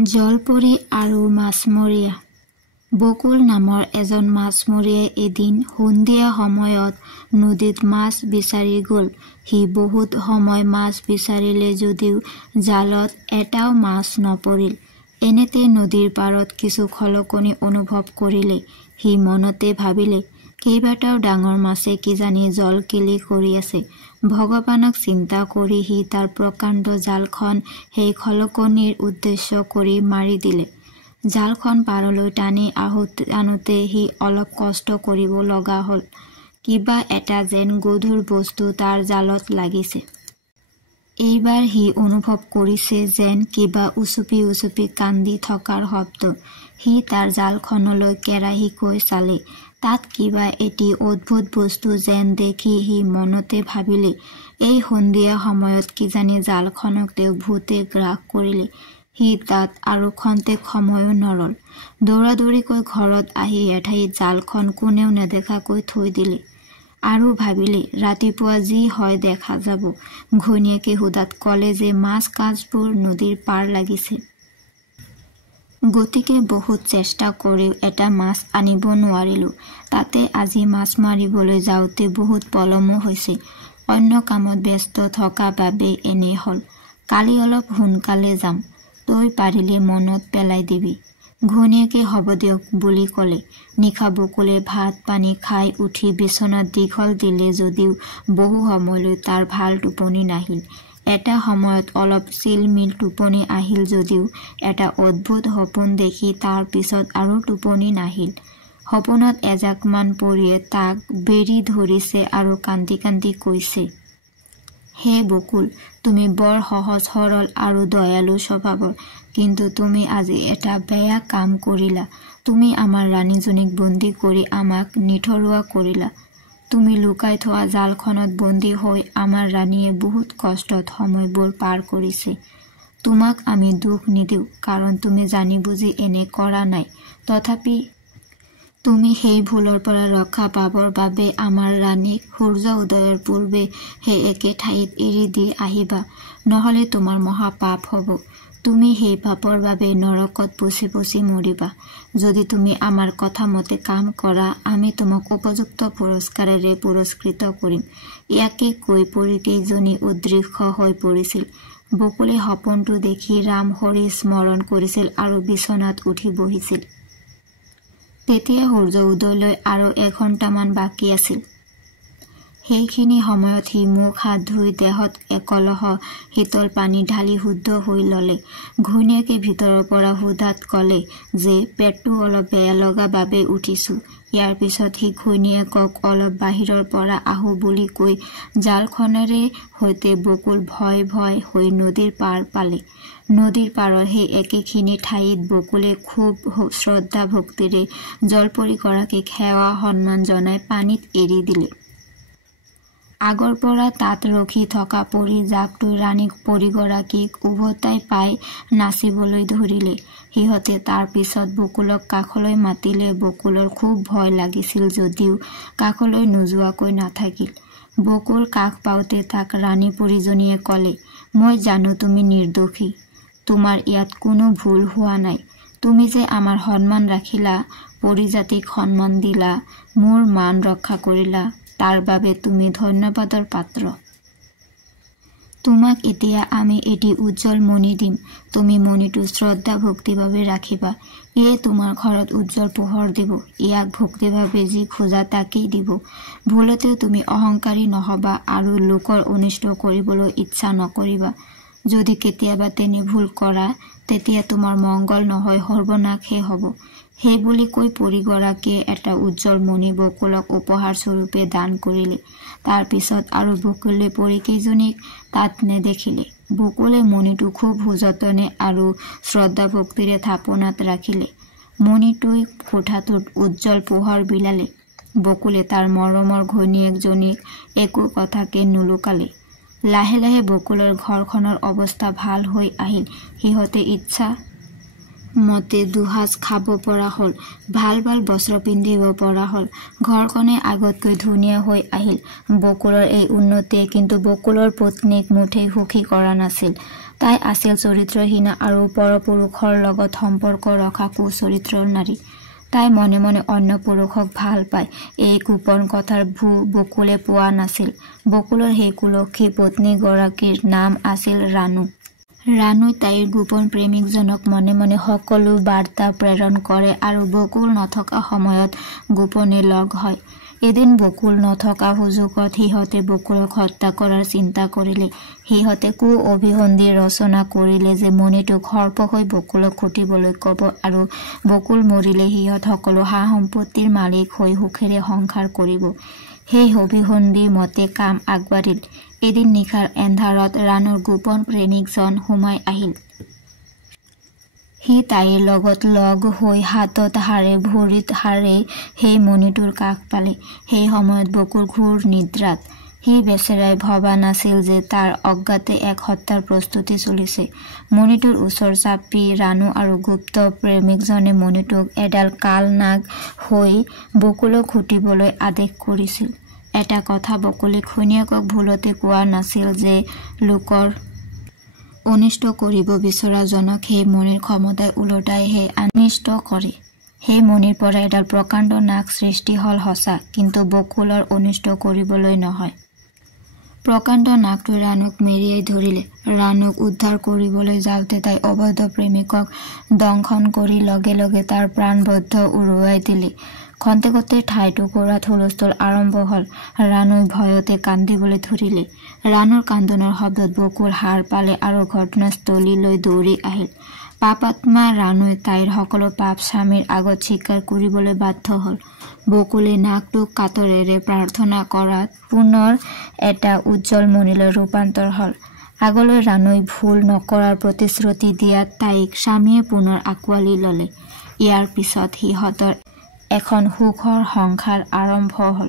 জলপৰী আৰু মাছমৰীয়া। বকুল নামৰ এজন মাছমৰীয়াই এদিন সন্ধিয়া সময়ত নদীত মাছ বিচাৰি গ'ল। সি বহুত সময় মাছ বিচাৰিলে যদিও জালত এটাও মাছ নপৰিল। এনেতে নদীৰ পাৰত কিছু খলকনি অনুভৱ কৰিলে। সি মনতে ভাবিলে, কেইবাটাও ডাঙৰ মাছে কিজানি জল কিলি কৰি আছে। ভগৱানক চিন্তা কৰি সি তাৰ প্ৰকাণ্ড জালখন সেই খলকনিৰ উদ্দেশ্য কৰি মাৰি দিলে। জালখন পাৰলৈ টানি আনোতে সি অলপ কষ্ট কৰিব লগা হ'ল। কিবা এটা যেন গধুৰ বস্তু তাৰ জালত লাগিছে। এইবাৰ সি অনুভৱ কৰিছে যেন কিবা উচুপি উচুপি কান্দি থকাৰ শব্দ। সি তাৰ জালখনলৈ কেৰাহীকৈ চালে। তাত কিবা এটি অদ্ভুত বস্তু যেন দেখি সি মনতে ভাবিলে, এই সন্ধিয়া সময়ত কিজানি জালখনক তেওঁ ভূতে গ্ৰাস কৰিলে। সি তাত আৰু খন্তেক সময়ো নৰল। দৌৰাদৌৰিকৈ ঘৰত আহি এঠাইত জালখন কোনেও নেদেখাকৈ থৈ দিলে আৰু ভাবিলে, ৰাতিপুৱা যি হয় দেখা যাব। ঘৈণীয়েকে সোধাত ক'লে যে মাছ কাছবোৰ নদীৰ পাৰ লাগিছে। গতিকে বহুত চেষ্টা কৰিও এটা মাছ আনিব নোৱাৰিলোঁ। তাতে আজি মাছ মাৰিবলৈ যাওঁতে বহুত পলমো হৈছে। অন্য কামত ব্যস্ত থকা বাবে এনে হ'ল। কালি অলপ সোনকালে যাম, তই পাৰিলে মনত পেলাই দিবি। ঘৈণীয়েকে হ'ব দিয়ক বুলি ক'লে। নিশা বকুলে ভাত পানী খাই উঠি বিচনাত দীঘল দিলে যদিও বহু সময়লৈ তাৰ ভাল টোপনি নাহিল। এটা সময়ত অলপ চিলমিল টোপনি আহিল যদিও এটা অদ্ভুত সপোন দেখি তাৰ পিছত আৰু টোপনি নাহিল। সপোনত এজাকমান পৰীয়ে তাক বেৰি ধৰিছে আৰু কান্দি কান্দি কৈছে, হে বকুল, তুমি বৰ সহজ সৰল আৰু দয়ালু স্বভাৱৰ, কিন্তু তুমি আজি এটা বেয়া কাম কৰিলা। তুমি আমাৰ ৰাণীজনীক বন্দী কৰি আমাক নিথৰুৱা কৰিলা। তুমি লুকাই থোৱা জালখনত বন্দী হৈ আমাৰ ৰাণীয়ে বহুত কষ্টত সময়বোৰ পাৰ কৰিছে। তোমাক আমি দুখ নিদিওঁ, কাৰণ তুমি জানি বুজি এনে কৰা নাই। তথাপি তুমি সেই ভুলৰ পৰা ৰক্ষা পাবৰ বাবে আমাৰ ৰাণীক সূৰ্য উদয়ৰ পূৰ্বে সেই একে ঠাইত এৰি দি আহিবা, নহলে তোমাৰ মহাপাপ হ'ব। তুমি সেই পাপৰ বাবে নৰকত পচি পচি মৰিবা। যদি তুমি আমাৰ কথা মতে কাম কৰা, আমি তোমাক উপযুক্ত পুৰস্কাৰেৰে পুৰস্কৃত কৰিম। ইয়াকে কৈ পৰীকেইজনী উদ্ৰিক্ষ হৈ পৰিছিল। বকুলে সপোনটো দেখি ৰাম হৰি স্মৰণ কৰিছিল আৰু বিচনাত উঠি বহিছিল। তেতিয়া সূৰ্য উদয়লৈ আৰু 1 ঘণ্টামান বাকী আছিল। সেইখিনি সময়ত সি মুখ হাত ধুই দেহত একলহ শীতল পানী ঢালি শুদ্ধ হৈ ললে। ঘৈণীয়েকে ভিতৰৰ পৰা সোধাত ক'লে যে পেটটো অলপ বেয়া লগা বাবে উঠিছো। ইয়াৰ পিছত সি ঘৈণীয়েকক অলপ বাহিৰৰ পৰা আহো বুলি কৈ জালখনেৰে সৈতে বকুল ভয় ভয় হৈ নদীৰ পাৰ পালে। নদীৰ পাৰৰ সেই একেখিনি ঠাইত বকুলে খুব শ্ৰদ্ধা ভক্তিৰে জলপৰীগৰাকীক সেৱা সন্মান জনাই পানীত এৰি দিলে। আগৰ পৰা তাত ৰখি থকা পৰী জাকটোই ৰাণী পৰীগৰাকীক উভতাই পাই নাচিবলৈ ধৰিলে। সিহঁতে তাৰ পিছত বকুলক কাষলৈ মাতিলে। বকুলৰ খুব ভয় লাগিছিল যদিও কাষলৈ নোযোৱাকৈ নাথাকিল। বকুল কাষ পাওঁতে তাক ৰাণী পৰীজনীয়ে ক'লে, মই জানো তুমি নিৰ্দোষী, তোমাৰ ইয়াত কোনো ভুল হোৱা নাই। তুমি যে আমাৰ সন্মান ৰাখিলা, পৰিজাতিক সন্মান দিলা, মোৰ মান ৰক্ষা কৰিলা, তাৰ বাবে তুমি ধন্যবাদৰ পাত্ৰ। তোমাক এতিয়া আমি এটি উজ্জ্বল মণি দিম। তুমি মণিটো শ্ৰদ্ধা ভক্তিভাৱে ৰাখিবা। ইয়ে তোমাৰ ঘৰত উজ্জ্বল পোহৰ দিব। ইয়াক ভক্তিভাৱে যি খোজা তাকেই দিব। ভুলতেও তুমি অহংকাৰী নহবা আৰু লোকৰ অনিষ্ট কৰিবলৈ ইচ্ছা নকৰিবা। যদি কেতিয়াবা তেনে ভুল কৰা, তেতিয়া তোমাৰ মংগল নহয় সৰ্বনাশহে হ'ব। সেই বুলি কৈ পৰীগৰাকীয়ে এটা উজ্জ্বল মণি বকুলক উপহাৰ স্বৰূপে দান কৰিলে। তাৰ পিছত আৰু বকুলে পৰীকেইজনীক তাত নেদেখিলে। বকুলে মণিটো খুব সযতনে আৰু শ্ৰদ্ধা ভক্তিৰে থাপনাত ৰাখিলে। মণিটোই কোঠাটোত উজ্জ্বল পোহৰ বিলালে। বকুলে তাৰ মৰমৰ ঘৈণীয়েকজনীক একো কথাকে নুলুকালে। লাহে লাহে বকুলৰ ঘৰখনৰ অৱস্থা ভাল হৈ আহিল। সিহঁতে ইচ্ছা মতে দুসাজ খাব পৰা হ'ল, ভাল ভাল বস্ত্ৰ পিন্ধিব পৰা হ'ল। ঘৰখনে আগতকৈ ধুনীয়া হৈ আহিল। বকুলৰ এই উন্নতিয়ে কিন্তু বকুলৰ পত্নীক মুঠেই সুখী কৰা নাছিল। তাই আছিল চৰিত্ৰহীনা আৰু পৰপুৰুষৰ লগত সম্পৰ্ক ৰখা কুচৰিত্ৰৰ নাৰী। তাই মনে মনে অন্য পুৰুষক ভাল পায়। এই গোপন কথাৰ বকুলে পোৱা নাছিল। বকুলৰ সেই কুলক্ষী পত্নীগৰাকীৰ নাম আছিল ৰাণু। ৰাণুই তাইৰ গোপন প্ৰেমিকজনক মনে মনে সকলো বাৰ্তা প্ৰেৰণ কৰে আৰু বকুল নথকা সময়ত গোপনে লগ হয়। এদিন বকুল নথকা সুযোগত সিহঁতে বকুলক হত্যা কৰাৰ চিন্তা কৰিলে। সিহঁতে অভিসন্ধি ৰচনা কৰিলে যে মণিটোক সৰ্প হৈ বকুলক খুটিবলৈ ক'ব আৰু বকুল মৰিলে সিহঁত সকলো সা সম্পত্তিৰ মালিক হৈ সুখেৰে সংসাৰ কৰিব। সেই অভিসন্ধি মতে কাম আগবাঢ়িল। এদিন নিশাৰ এন্ধাৰত ৰাণুৰ গোপন প্ৰেমিকজন সোমাই আহিল। সি তাইৰ লগত লগ হৈ হাতত হাৰে ভৰিত হাৰে সেই মণিটোৰ কাষ পালে। সেই সময়ত বকুল ঘোৰ নিদ্ৰাত। সি বেচেৰাই ভবা নাছিল যে তাৰ অজ্ঞাতে এক হত্যাৰ প্ৰস্তুতি চলিছে। মণিটোৰ ওচৰ চাপি ৰাণু আৰু গুপ্ত প্ৰেমিকজনে মণিটোক এডাল কাল নাগ হৈ বকুলক খুটিবলৈ আদেশ কৰিছিল। এটা কথা বকুলে ঘৈণীয়েকক ভুলতে কোৱা নাছিল যে লোকৰ অনিষ্ট কৰিব বিচৰা জনক সেই মণিৰ ক্ষমতাই ওলোটাইহে অনিষ্ট কৰে। সেই মণিৰ পৰা এডাল প্ৰকাণ্ড নাগ সৃষ্টি হল সঁচা, কিন্তু বকুলৰ অনিষ্ট কৰিবলৈ নহয়। প্ৰকাণ্ড নাগটোৱে ৰাণুক মেৰিয়াই ধৰিলে। ৰাণুক উদ্ধাৰ কৰিবলৈ যাওঁতে তাই অবৈধ প্ৰেমিকক দংশন কৰি লগে লগে তাৰ প্ৰাণবদ্ধ উৰুৱাই দিলে। খন্তেকতে ঠাই টুকুৰাত হুলস্থুল আৰম্ভ হল। ৰাণুই ভয়তে কান্দিবলৈ ধৰিলে। ৰাণুৰ কান্দোনৰ শব্দত বকুল সাৰ পালে আৰু ঘটনাস্থলীলৈ দৌৰি আহিল। পাপাত্মা ৰাণুই তাইৰ সকলো পাপ স্বামীৰ আগত স্বীকাৰ কৰিবলৈ বাধ্য হল। বকুলে নাগটোক কাতৰেৰে প্ৰাৰ্থনা কৰাত পুনৰ এটা উজ্জ্বল মণিলৈ ৰূপান্তৰ হল। আগলৈ ৰাণুই ভুল নকৰাৰ প্ৰতিশ্ৰুতি দিয়াত তাইক স্বামীয়ে পুনৰ আঁকোৱালি ললে। ইয়াৰ পিছত সিহঁতৰ এখন সুখৰ সংসাৰ আৰম্ভ হল।